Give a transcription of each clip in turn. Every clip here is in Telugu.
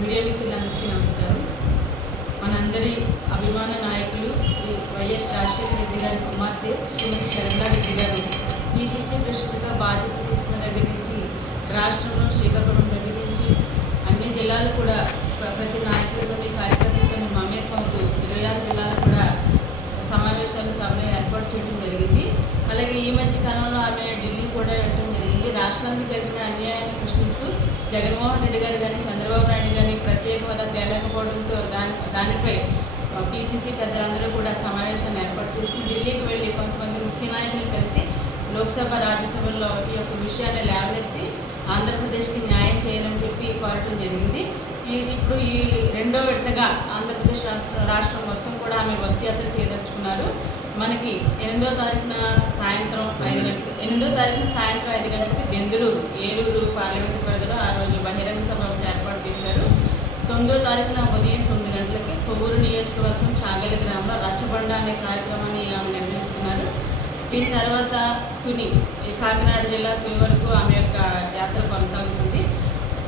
మీడియా మిత్రులందరికీ నమస్కారం. మనందరి అభిమాన నాయకులు శ్రీ వైఎస్ రాజశేఖర రెడ్డి గారి కుమార్తె శ్రీమతి శరణారెడ్డి గారు. పిసిసి ప్రెసిడెంట్గా బాధ్యత తీసుకున్న దగ్గర నుంచి రాష్ట్రంలో శ్రీకాకుళం దగ్గర నుంచి అన్ని జిల్లాలు కూడా ప్రతి నాయకులతోని కార్యకర్తలతో మమేకమవుతూ ఇరవై ఆరు జిల్లాలు కూడా సమావేశాలు సభలు ఏర్పాటు చేయడం జరిగింది. అలాగే ఈ మధ్య కాలంలో ఆమె ఢిల్లీ కూడా రాష్ట్రానికి జరిగిన అన్యాయాన్ని ప్రశ్నిస్తూ జగన్మోహన్ రెడ్డి గారు కానీ చంద్రబాబు నాయుడు గారి ప్రత్యేక హోదా తేలేకపోవడంతో దాని దానిపై పీసీసీ పెద్దలందరూ కూడా సమావేశాన్ని ఏర్పాటు చేసుకుని ఢిల్లీకి వెళ్ళి కొంతమంది ముఖ్య నాయకులు కలిసి లోక్సభ రాజ్యసభల్లో ఈ యొక్క విషయాన్ని లేవనెత్తి ఆంధ్రప్రదేశ్కి న్యాయం చేయాలని చెప్పి కోరటం జరిగింది. ఈ ఇప్పుడు ఈ రెండో విడతగా ఆంధ్రప్రదేశ్ రాష్ట్రం మొత్తం కూడా ఆమె బస్సు యాత్ర చేయదలుచుకున్నారు. మనకి ఎనిమిదో తారీఖున సాయంత్రం ఐదు గంటలకు ఎనిమిదో తారీఖున సాయంత్రం ఐదు గంటలకి దెందులూరు ఏలూరు పార్లమెంటు పరిధిలో ఆ రోజు బహిరంగ సభ ఒకటి ఏర్పాటు చేశారు. తొమ్మిదో తారీఖున ఉదయం తొమ్మిది గంటలకి కొవ్వూరు నియోజకవర్గం చాగలి గ్రామంలో రచ్చబండ అనే కార్యక్రమాన్ని ఆమె నిర్వహిస్తున్నారు. దీని తర్వాత తుని ఈ కాకినాడ జిల్లా తుని వరకు ఆమె యొక్క యాత్ర కొనసాగుతుంది.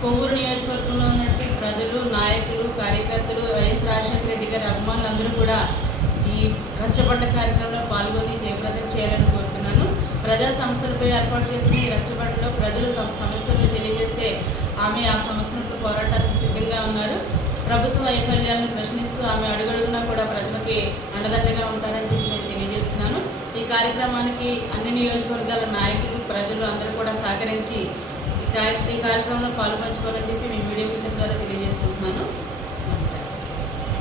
కొవ్వూరు నియోజకవర్గంలో ఉన్నట్టు ప్రజలు నాయకులు కార్యకర్తలు వైఎస్ రాజశేఖర రెడ్డి గారి అభిమానులు అందరూ కూడా ఈ రచ్చబండ కార్యక్రమంలో పాల్గొని జయప్రదం చేయాలని కోరుతున్నాను. ప్రజా సమస్యలపై ఏర్పాటు చేసిన ఈ రచ్చబండలో ప్రజలు తమ సమస్యలను తెలియజేస్తే ఆమె ఆ సమస్యలపై పోరాటానికి సిద్ధంగా ఉన్నారు. ప్రభుత్వ వైఫల్యాలను ప్రశ్నిస్తూ ఆమె అడుగడుగునా కూడా ప్రజలకి అండదండగా ఉంటారని చెప్పి నేను తెలియజేస్తున్నాను. ఈ కార్యక్రమానికి అన్ని నియోజకవర్గాల నాయకులు ప్రజలు అందరూ కూడా సహకరించి ఈ కార్య ఈ కార్యక్రమంలో పాల్పంచుకోవాలని చెప్పి మీ మీడియా మిత్రుల ద్వారా తెలియజేసుకుంటున్నాను. నమస్కారం.